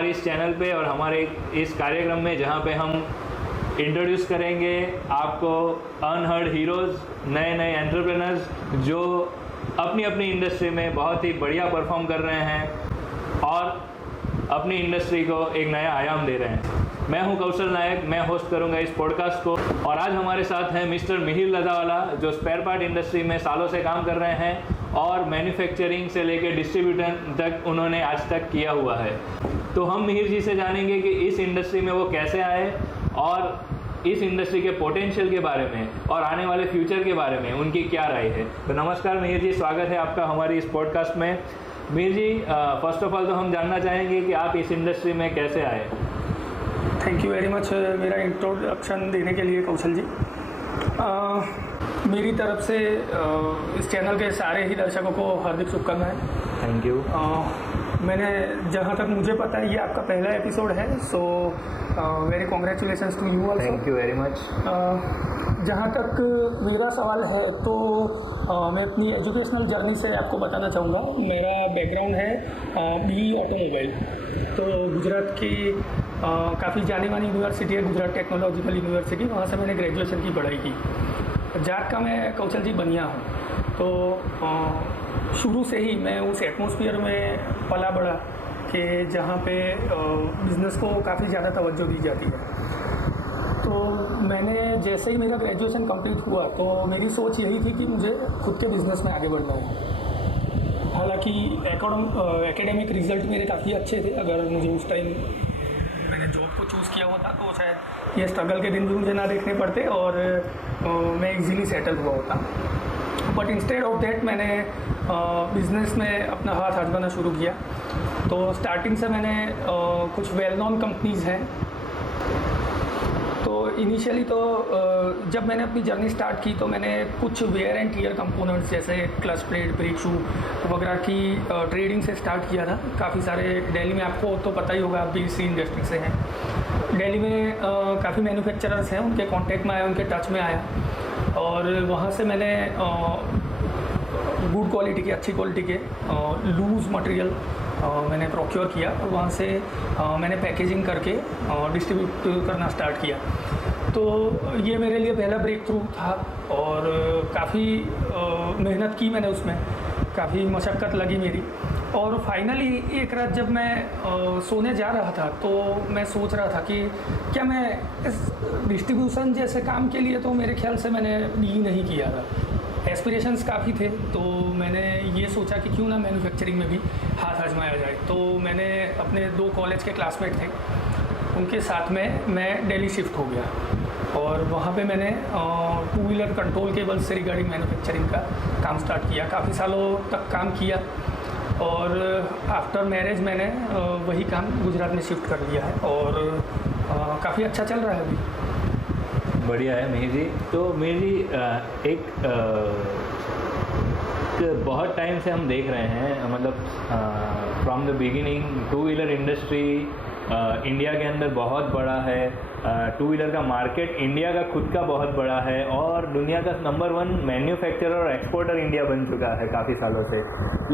हमारे इस चैनल पे और हमारे इस कार्यक्रम में, जहाँ पे हम इंट्रोड्यूस करेंगे आपको अनहर्ड हीरोज़, नए नए एंटरप्रेनर्स जो अपनी अपनी इंडस्ट्री में बहुत ही बढ़िया परफॉर्म कर रहे हैं और अपनी इंडस्ट्री को एक नया आयाम दे रहे हैं। मैं हूं कौशल नायक, मैं होस्ट करूंगा इस पॉडकास्ट को और आज हमारे साथ हैं मिस्टर मिहिर लदावाला जो स्पेयर पार्ट इंडस्ट्री में सालों से काम कर रहे हैं और मैन्युफैक्चरिंग से लेकर डिस्ट्रीब्यूटर तक उन्होंने आज तक किया हुआ है। तो हम मिहिर जी से जानेंगे कि इस इंडस्ट्री में वो कैसे आए और इस इंडस्ट्री के पोटेंशियल के बारे में और आने वाले फ्यूचर के बारे में उनकी क्या राय है। तो नमस्कार मिहिर जी, स्वागत है आपका हमारी इस पॉडकास्ट में। मिहिर जी, फर्स्ट ऑफ ऑल तो हम जानना चाहेंगे कि आप इस इंडस्ट्री में कैसे आए। थैंक यू वेरी मच मेरा इंट्रोडक्शन देने के लिए कौशल जी। मेरी तरफ से इस चैनल के सारे ही दर्शकों को हार्दिक शुभकामनाएं। Thank you. मैंने जहाँ तक मुझे पता है ये आपका पहला एपिसोड है, so very congratulations to you also. Thank you very much. जहाँ तक मेरा सवाल है तो मैं अपनी एजुकेशनल जर्नी से आपको बताना चाहूँगा। मेरा बैकग्राउंड है BE ऑटोमोबाइल। तो गुजरात की काफ़ी जानी मानी यूनिवर्सिटी है गुजरात टेक्नोलॉजिकल यूनिवर्सिटी, वहाँ से मैंने ग्रेजुएशन की पढ़ाई की। जाट का मैं कौशल जी बनिया हूँ, तो शुरू से ही मैं उस एटमॉस्फेयर में पला बढ़ा कि जहाँ पे बिज़नेस को काफ़ी ज़्यादा तवज्जो दी जाती है। तो मैंने जैसे ही मेरा ग्रेजुएशन कंप्लीट हुआ तो मेरी सोच यही थी कि मुझे खुद के बिज़नेस में आगे बढ़ना है। हालांकि एकेडमिक रिज़ल्ट मेरे काफ़ी अच्छे थे। अगर मुझे उस टाइम मैंने जॉब को चूज़ किया होता तो शायद ये स्ट्रगल के दिन भी मुझे ना देखने पड़ते और मैं इजीली सेटल हुआ होता। बट इंस्टेड ऑफ दैट मैंने बिज़नेस में अपना हाथ आजमाना शुरू किया। तो स्टार्टिंग से मैंने कुछ वेल नोन कंपनीज़ हैं। तो इनिशियली तो जब मैंने अपनी जर्नी स्टार्ट की तो मैंने कुछ वेयर एंड टीयर कंपोनेंट्स जैसे क्लच प्लेट, ब्रेक शू वगैरह की ट्रेडिंग से स्टार्ट किया था। काफ़ी सारे दिल्ली में, आपको तो पता ही होगा, आप भी इसी इंडस्ट्री से हैं। दिल्ली में काफ़ी मैन्युफैक्चरर्स हैं, उनके कांटेक्ट में आया, उनके टच में आया और वहाँ से मैंने गुड क्वालिटी के, अच्छी क्वालिटी के लूज़ मटेरियल मैंने प्रोक्योर किया और वहाँ से मैंने पैकेजिंग करके डिस्ट्रीब्यूट करना स्टार्ट किया। तो ये मेरे लिए पहला ब्रेक थ्रू था और काफ़ी मेहनत की मैंने, उसमें काफ़ी मशक्क़त लगी मेरी। और फाइनली एक रात जब मैं सोने जा रहा था तो मैं सोच रहा था कि क्या मैं इस डिस्ट्रीब्यूशन जैसे काम के लिए, तो मेरे ख्याल से मैंने BE नहीं किया था। एस्पिरेशंस काफ़ी थे, तो मैंने ये सोचा कि क्यों ना मैन्युफैक्चरिंग में भी हाथ आजमाया जाए। तो मैंने अपने 2 कॉलेज के क्लासमेट थे, उनके साथ में मैं दिल्ली शिफ्ट हो गया और वहाँ पे मैंने 2 व्हीलर कंट्रोल केबल्स से रिगार्डिंग मैन्युफैक्चरिंग का काम स्टार्ट किया। काफ़ी सालों तक काम किया और आफ्टर मैरिज मैंने वही काम गुजरात में शिफ्ट कर लिया है और काफ़ी अच्छा चल रहा है अभी। बढ़िया है मिहिर जी। तो मिहिर जी, बहुत टाइम से हम देख रहे हैं, मतलब from the beginning 2 wheeler industry India के अंदर बहुत बड़ा है। 2 व्हीलर का मार्केट इंडिया का खुद का बहुत बड़ा है और दुनिया का नंबर 1 मैन्युफैक्चरर और एक्सपोर्टर इंडिया बन चुका है काफ़ी सालों से।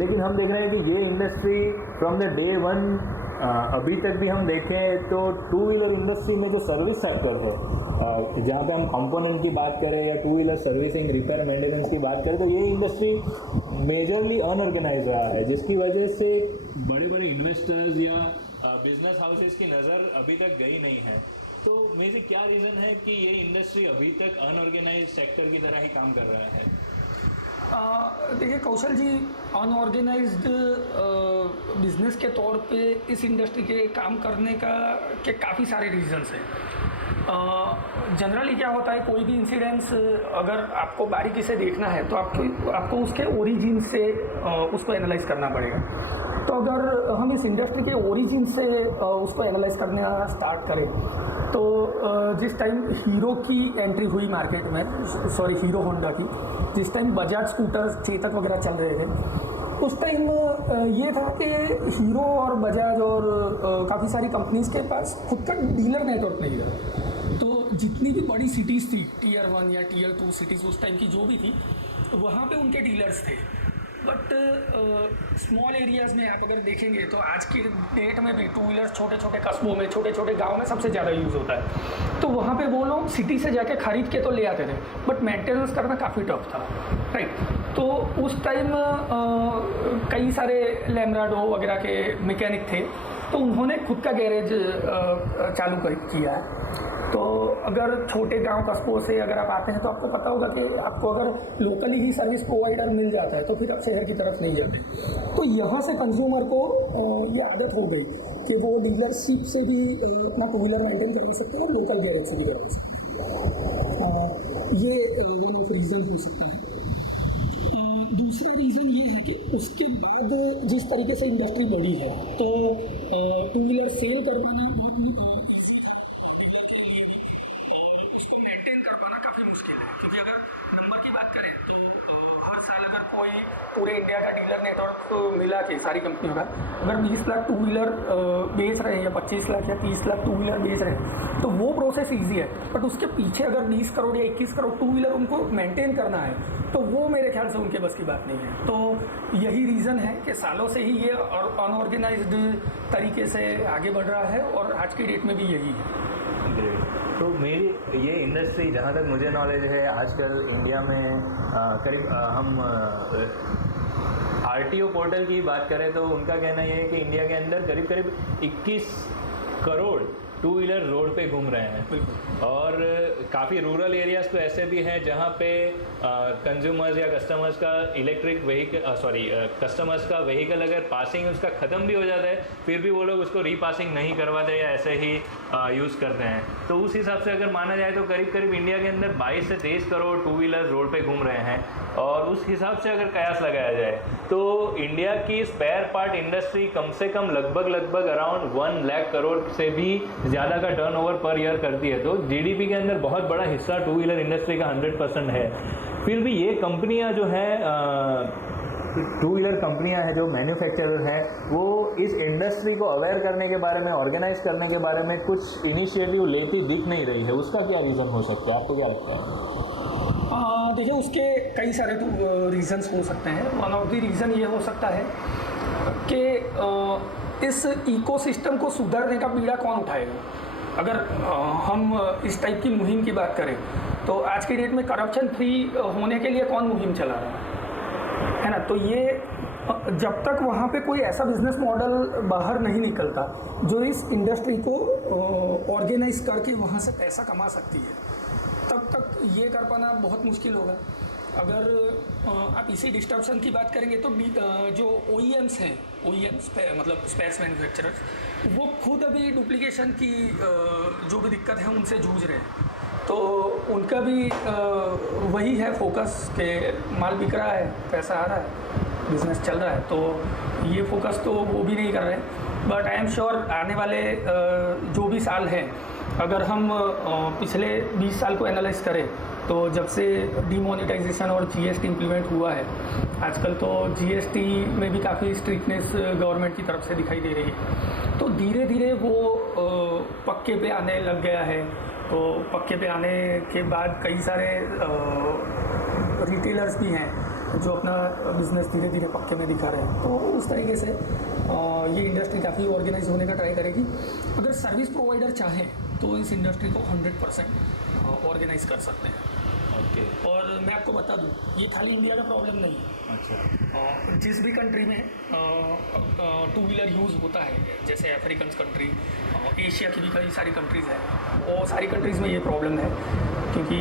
लेकिन हम देख रहे हैं कि ये इंडस्ट्री फ्रॉम द डे 1 अभी तक भी हम देखें तो 2 व्हीलर इंडस्ट्री में जो सर्विस सेक्टर है, जहाँ पे हम कंपोनेंट की बात करें या 2 व्हीलर सर्विसिंग, रिपेयर, मेंटेनेंस की बात करें, तो ये इंडस्ट्री मेजरली अनऑर्गेनाइज रहा है, जिसकी वजह से बड़े बड़े इन्वेस्टर्स या बिजनेस हाउसेस की नज़र अभी तक गई नहीं है। तो मेरे क्या रीज़न है कि ये इंडस्ट्री अभी तक अनऑर्गेनाइज सेक्टर की तरह ही काम कर रहा है? देखिए कौशल जी, अनऑर्गेनाइज्ड बिजनेस के तौर पे इस इंडस्ट्री के काम करने के काफ़ी सारे रीजंस हैं। जनरली क्या होता है, कोई भी इंसिडेंस अगर आपको बारीकी से देखना है तो आपको उसके ओरिजिन से उसको एनालाइज करना पड़ेगा। तो अगर हम इस इंडस्ट्री के ओरिजिन से उसको एनालाइज करना स्टार्ट करें तो जिस टाइम हीरो की एंट्री हुई मार्केट में, हीरो होंडा की, जिस टाइम बजाज स्कूटर्स, चेतक वगैरह चल रहे थे, उस टाइम ये था कि हीरो और बजाज और काफ़ी सारी कंपनीज़ के पास खुद का डीलर नेटवर्क नहीं था। तो जितनी भी बड़ी सिटीज़ थी, Tier 1 या Tier 2 सिटीज़ उस टाइम की जो भी थी, वहाँ पे उनके डीलर्स थे। बट स्मॉल एरियाज़ में आप अगर देखेंगे तो आज की डेट में भी टू व्हीलर छोटे छोटे कस्बों में, छोटे छोटे गांव में सबसे ज़्यादा यूज़ होता है। तो वहाँ पे वो लोग सिटी से जाके खरीद के तो ले आते थे, बट मेंटेनेंस करना काफ़ी टफ था, राइट। तो उस टाइम कई सारे लैम्ब्राडो वगैरह के मैकेनिक थे, तो उन्होंने खुद का गैरेज चालू किया है। तो अगर छोटे गांव कस्बों से अगर आप आते हैं तो आपको पता होगा कि आपको अगर लोकली ही सर्विस प्रोवाइडर मिल जाता है तो फिर आप शहर की तरफ नहीं जाते। तो यहाँ से कंज्यूमर को ये आदत हो गई कि वो डीलरशिप से भी अपना टू व्हीलर मेंटेन कर सकते हैं और लोकल गैरेज से भी करवा सकते हैं। ये वन ऑफ रीज़न हो सकता है। दूसरा रीज़न ये है कि उसके बाद जिस तरीके से इंडस्ट्री बढ़ी है तो टू व्हीलर सेल करवाना बहुत उसको मेंटेन कर पाना काफ़ी मुश्किल है, क्योंकि अगर नंबर की बात करें तो हर साल अगर कोई पूरे इंडिया का डीलर नेटवर्क मिला के सारी कंपनियों का अगर 20 लाख टू व्हीलर बेच रहे हैं या 25 लाख या 30 लाख टू व्हीलर बेच रहे हैं तो वो प्रोसेस ईजी है। बट उसके पीछे अगर 20 करोड़ या 21 करोड़ टू व्हीलर उनको मेंटेन करना है तो वो मेरे ख्याल से उनके बस की बात नहीं है। तो यही रीज़न है कि सालों से ही ये अनऑर्गेनाइज्ड तरीके से आगे बढ़ रहा है और आज की डेट में भी यही है। तो मेरी ये इंडस्ट्री जहाँ तक मुझे नॉलेज है आजकल इंडिया में करीब हम आरटीओ पोर्टल की बात करें तो उनका कहना ये है कि इंडिया के अंदर करीब करीब 21 करोड़ टू व्हीलर रोड पे घूम रहे हैं। और काफ़ी रूरल एरियाज़ तो ऐसे भी हैं जहाँ पे कंज्यूमर्स या कस्टमर्स का इलेक्ट्रिक व्हीकल कस्टमर्स का व्हीकल अगर पासिंग उसका ख़त्म भी हो जाता है फिर भी वो लोग उसको रीपासिंग नहीं करवाते या ऐसे ही यूज़ करते हैं। तो उस हिसाब से अगर माना जाए तो करीब करीब इंडिया के अंदर 22 से 23 करोड़ टू व्हीलर रोड पे घूम रहे हैं। और उस हिसाब से अगर कयास लगाया जाए तो इंडिया की स्पेयर पार्ट इंडस्ट्री कम से कम लगभग अराउंड 1 लाख करोड़ से भी ज़्यादा का टर्नओवर पर ईयर करती है। तो जीडीपी के अंदर बहुत बड़ा हिस्सा टू व्हीलर इंडस्ट्री का 100% है। फिर भी ये कंपनियां जो हैं टू व्हीलर कंपनियां हैं जो मैन्युफैक्चरर हैं वो इस इंडस्ट्री को अवेयर करने के बारे में, ऑर्गेनाइज करने के बारे में कुछ इनिशिएटिव लेती दिख नहीं रही है। उसका क्या रीज़न हो सकता है, आपको क्या लगता है? देखिए उसके कई सारे रीज़न्स हो सकते हैं। वन ऑफ द रीज़न ये हो सकता है कि इस इकोसिस्टम को सुधारने का बीड़ा कौन उठाएगा। अगर हम इस टाइप की मुहिम की बात करें तो आज की डेट में करप्शन फ्री होने के लिए कौन मुहिम चला रहा है ना। तो ये जब तक वहाँ पे कोई ऐसा बिजनेस मॉडल बाहर नहीं निकलता जो इस इंडस्ट्री को ऑर्गेनाइज करके वहाँ से पैसा कमा सकती है तब तक ये कर पाना बहुत मुश्किल होगा। अगर आप इसी डिस्ट्रप्शन की बात करेंगे तो जो OEMs हैं, मतलब स्पेयर्स मैन्युफैक्चरर्स, वो खुद अभी डुप्लीकेशन की जो भी दिक्कत है उनसे जूझ रहे हैं। तो उनका भी वही है फोकस कि माल बिक रहा है, पैसा आ रहा है, बिजनेस चल रहा है, तो ये फोकस तो वो भी नहीं कर रहे हैं। बट आई एम श्योर आने वाले जो भी साल हैं, अगर हम पिछले 20 साल को एनालाइज करें तो जब से डीमोनेटाइजेशन और GST इम्प्लीमेंट हुआ है, आजकल तो GST में भी काफ़ी स्ट्रिक्टनेस गवर्नमेंट की तरफ से दिखाई दे रही है। तो धीरे धीरे वो पक्के पे आने लग गया है। तो पक्के पे आने के बाद कई सारे रिटेलर्स भी हैं जो अपना बिज़नेस धीरे धीरे पक्के में दिखा रहे हैं। तो उस तरीके से ये इंडस्ट्री काफ़ी ऑर्गेनाइज होने का ट्राई करेगी। अगर सर्विस प्रोवाइडर चाहें तो इस इंडस्ट्री को 100% ऑर्गेनाइज कर सकते हैं। ओके। और मैं आपको बता दूं, ये खाली इंडिया का प्रॉब्लम नहीं है। अच्छा। जिस भी कंट्री में टू व्हीलर यूज़ होता है, जैसे अफ्रीकन कंट्री, एशिया की भी कई सारी कंट्रीज़ हैं, वो सारी कंट्रीज़ में ये प्रॉब्लम है क्योंकि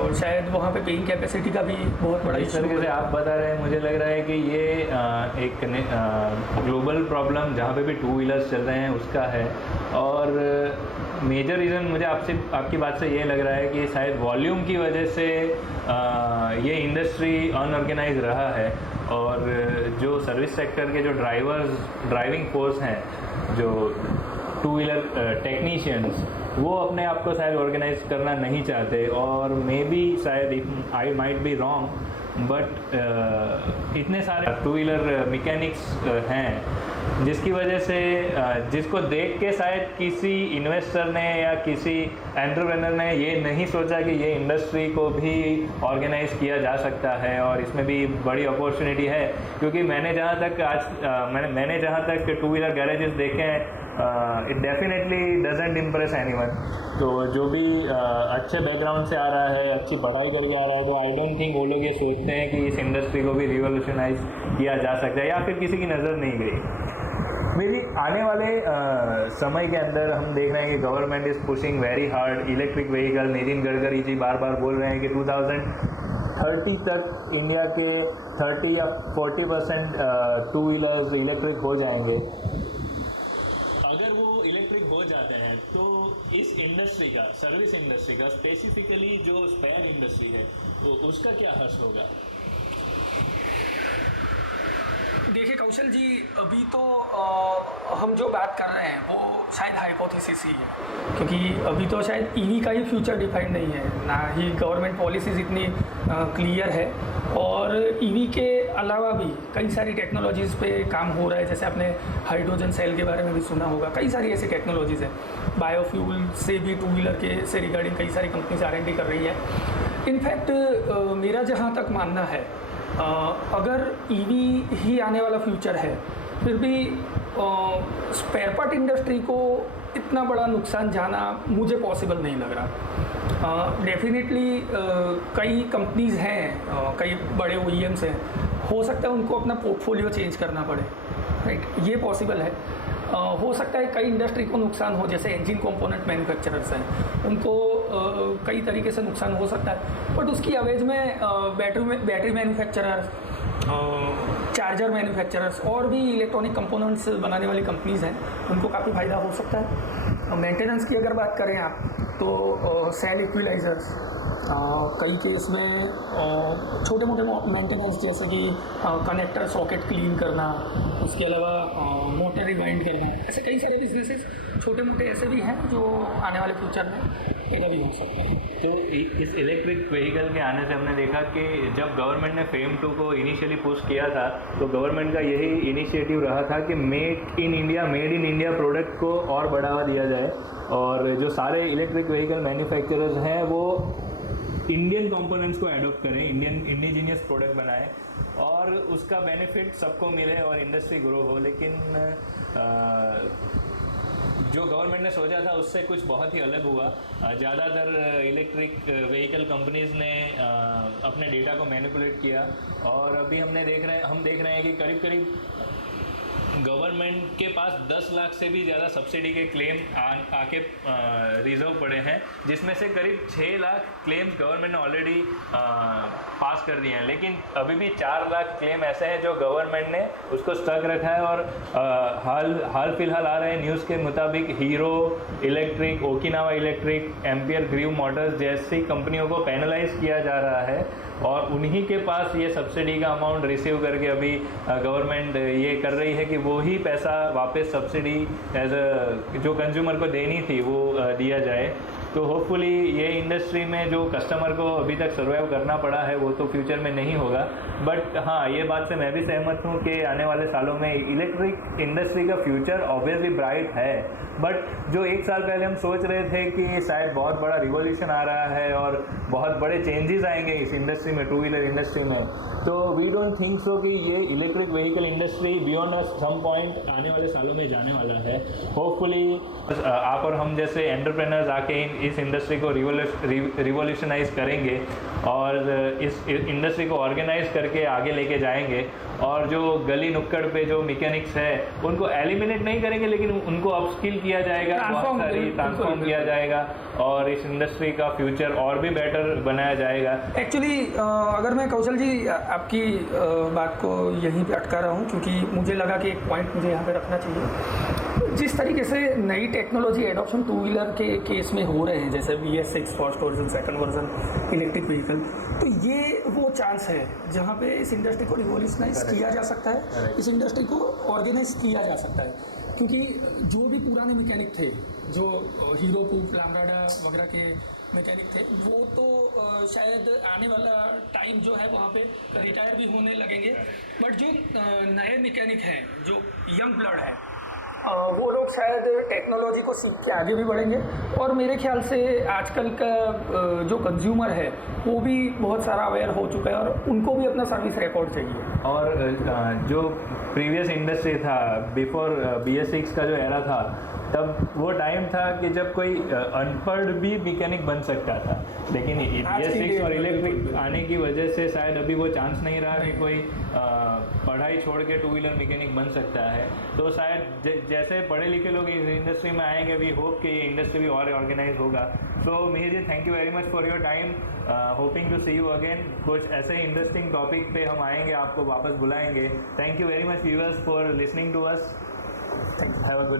और शायद वहाँ पे पेइंग कैपेसिटी का भी बहुत बड़ा इस तरीके से आप बता रहे हैं, मुझे लग रहा है कि ये एक ग्लोबल प्रॉब्लम जहाँ पे भी टू व्हीलर्स चल रहे हैं उसका है। और मेजर रीज़न मुझे आपकी बात से ये लग रहा है कि शायद वॉल्यूम की वजह से ये इंडस्ट्री अनऑर्गेनाइज रहा है। और जो सर्विस सेक्टर के जो ड्राइविंग फोर्स हैं, जो टू व्हीलर टेक्नीशियंस वो अपने आप को शायद ऑर्गेनाइज करना नहीं चाहते, और मे बी शायद I might be wrong, but इतने सारे टू व्हीलर मैकेनिक्स हैं जिसकी वजह से जिसको देख के शायद किसी इन्वेस्टर ने या किसी एंटरप्रेन्योर ने ये नहीं सोचा कि ये इंडस्ट्री को भी ऑर्गेनाइज किया जा सकता है और इसमें भी बड़ी अपॉर्चुनिटी है। क्योंकि मैंने जहाँ तक टू व्हीलर गैरेजेस देखे हैं, it definitely doesn't impress anyone. तो जो भी अच्छे बैकग्राउंड से आ रहा है, अच्छी पढ़ाई करके आ रहा है, तो आई डोंट थिंक वो लोग ये सोचते हैं कि इस इंडस्ट्री को भी रिवोल्यूशनाइज किया जा सकता है, या फिर किसी की नज़र नहीं गई। मेरी आने वाले समय के अंदर हम देख रहे हैं कि government is pushing very hard electric vehicle. Nitin Gadkari ji बार बार बोल रहे हैं कि 2030 तक इंडिया के 30 या 40% टू व्हीलर्स इलेक्ट्रिक हो जाएंगे। अगर वो इलेक्ट्रिक हो जाते हैं तो इस इंडस्ट्री का, सर्विस इंडस्ट्री का, स्पेसिफिकली जो स्पेयर इंडस्ट्री है, तो उसका क्या हर्ष होगा? देखिए कौशल जी, अभी तो हम जो बात कर रहे हैं वो शायद हाइपोथेसिस ही है, क्योंकि अभी तो शायद ईवी का ही फ्यूचर डिफाइंड नहीं है, ना ही गवर्नमेंट पॉलिसीज इतनी क्लियर है। और ईवी के अलावा भी कई सारी टेक्नोलॉजीज़ पे काम हो रहा है, जैसे आपने हाइड्रोजन सेल के बारे में भी सुना होगा। कई सारी ऐसी टेक्नोलॉजीज़ हैं, बायोफ्यूल से भी टू व्हीलर के से रिगार्डिंग कई सारी कंपनीज R&D कर रही है। इनफैक्ट मेरा जहाँ तक मानना है, अगर ईवी ही आने वाला फ्यूचर है, फिर भी स्पेयर पार्ट इंडस्ट्री को इतना बड़ा नुकसान जाना मुझे पॉसिबल नहीं लग रहा। डेफिनेटली कई कंपनीज़ हैं, कई बड़े OEMs हैं, हो सकता है उनको अपना पोर्टफोलियो चेंज करना पड़े, राइट, ये पॉसिबल है। हो सकता है कई इंडस्ट्री को नुकसान हो, जैसे इंजन कंपोनेंट मैन्युफैक्चरर्स हैं, उनको कई तरीके से नुकसान हो सकता है, बट उसकी अवेज में बैटरी मैन्युफैक्चरर्स, चार्जर मैन्युफैक्चरर्स और भी इलेक्ट्रॉनिक कंपोनेंट्स बनाने वाली कंपनीज़ हैं, उनको काफ़ी फ़ायदा हो सकता है। मेंटेनेंस की अगर बात करें आप, तो सेल इक्विलाइजर्स, कई केस में छोटे मोटे मेंटेनेंस, जैसे कि कनेक्टर सॉकेट क्लीन करना, उसके अलावा मोटर रिवाइंड करना, ऐसे कई सारे बिजनेसेस छोटे मोटे ऐसे भी हैं जो आने वाले फ्यूचर में पैदा भी हो सकते हैं। तो इस इलेक्ट्रिक व्हीकल के आने से हमने देखा कि जब गवर्नमेंट ने FAME 2 को इनिशियली पुश किया था, तो गवर्नमेंट का यही इनिशिएटिव रहा था कि मेड इन इंडिया प्रोडक्ट को और बढ़ावा दिया जाए, और जो सारे इलेक्ट्रिक व्हीकल मैन्युफैक्चरर्स हैं वो इंडियन कंपोनेंट्स को एडॉप्ट करें, इंडिजीनियस प्रोडक्ट बनाएं, और उसका बेनिफिट सबको मिले और इंडस्ट्री ग्रो हो। लेकिन जो गवर्नमेंट ने सोचा था उससे कुछ बहुत ही अलग हुआ। ज़्यादातर इलेक्ट्रिक व्हीकल कंपनीज़ ने अपने डेटा को मैनिपुलेट किया, और अभी हम देख रहे हैं कि करीब गवर्नमेंट के पास 10 लाख से भी ज़्यादा सब्सिडी के क्लेम आके रिजर्व पड़े हैं, जिसमें से करीब 6 लाख क्लेम्स गवर्नमेंट ने ऑलरेडी पास कर दिए हैं। लेकिन अभी भी 4 लाख क्लेम ऐसे हैं जो गवर्नमेंट ने उसको स्टक रखा है, और हाल फिलहाल आ रहे न्यूज़ के मुताबिक Hero Electric, Okinawa Electric, Ampere Greaves Motors जैसी कंपनियों को पेनलाइज किया जा रहा है, और उन्हीं के पास ये सब्सिडी का अमाउंट रिसीव करके अभी गवर्नमेंट ये कर रही है कि वो ही पैसा वापस सब्सिडी एज जो कंज्यूमर को देनी थी वो दिया जाए। तो होपफुली ये इंडस्ट्री में जो कस्टमर को अभी तक सर्वाइव करना पड़ा है वो तो फ्यूचर में नहीं होगा। बट हाँ, ये बात से मैं भी सहमत हूँ कि आने वाले सालों में इलेक्ट्रिक इंडस्ट्री का फ्यूचर ऑब्वियसली ब्राइट है। बट जो 1 साल पहले हम सोच रहे थे कि शायद बहुत बड़ा रिवॉल्यूशन आ रहा है और बहुत बड़े चेंजेस आएंगे इस इंडस्ट्री में, टू व्हीलर इंडस्ट्री में, तो वी डोंट थिंक सो कि ये electric vehicle industry beyond a some point आने वाले सालों में जाने वाला है। होपफुली आप और हम जैसे एंटरप्रेनर्स आके इस इंडस्ट्री को रिवॉल्यूशनाइज करेंगे और इस इंडस्ट्री को ऑर्गेनाइज करके आगे लेके जाएंगे, और जो गली नुक्कड़ पे जो मैकेनिक्स है उनको एलिमिनेट नहीं करेंगे, लेकिन उनको अपस्किल किया जाएगा, बहुत सारी ट्रांसफॉर्म किया जाएगा, और इस इंडस्ट्री का फ्यूचर और भी बेटर बनाया जाएगा। एक्चुअली अगर मैं कौशल जी आपकी बात को यहीं पे अटका रहा हूँ, क्योंकि मुझे लगा कि एक पॉइंट मुझे यहाँ पे रखना चाहिए। जिस तरीके से नई टेक्नोलॉजी एडॉप्शन टू व्हीलर के केस में हो रहे हैं, जैसे BS6 first version, second version electric vehicle, तो ये वो चांस है जहाँ पे इस इंडस्ट्री को रिवॉल्यूशनाइज किया जा सकता है, इस इंडस्ट्री को ऑर्गेनाइज किया जा सकता है। क्योंकि जो भी पुराने मैकेनिक थे, जो हीरो पूप लामराडा वगैरह के मैकेनिक थे, वो तो शायद आने वाला टाइम जो है वहाँ पे रिटायर भी होने लगेंगे। बट जो नए मैकेनिक हैं, जो यंग ब्लड है, वो लोग शायद टेक्नोलॉजी को सीख के आगे भी बढ़ेंगे। और मेरे ख्याल से आजकल का जो कंज्यूमर है वो भी बहुत सारा अवेयर हो चुका है और उनको भी अपना सर्विस रिकॉर्ड चाहिए। और जो प्रीवियस इंडस्ट्री था, बिफोर BS6 का जो एरा था, तब वो टाइम था कि जब कोई अनपढ़ भी मैकेनिक बन सकता था, लेकिन BS6 और इलेक्ट्रिक आने की वजह से शायद अभी वो चांस नहीं रहा कि कोई पढ़ाई छोड़ के 2 व्हीलर मैकेनिक बन सकता है। तो शायद जैसे पढ़े लिखे लोग इस इंडस्ट्री में आएंगे, वी होप कि ये इंडस्ट्री भी और ऑर्गेनाइज होगा। So Mihir ji, thank you very much for your time, hoping to see you again. कुछ ऐसे इंटरेस्टिंग टॉपिक पे हम आएंगे, आपको वापस बुलाएंगे। Thank you very much viewers for listening to us. Have a good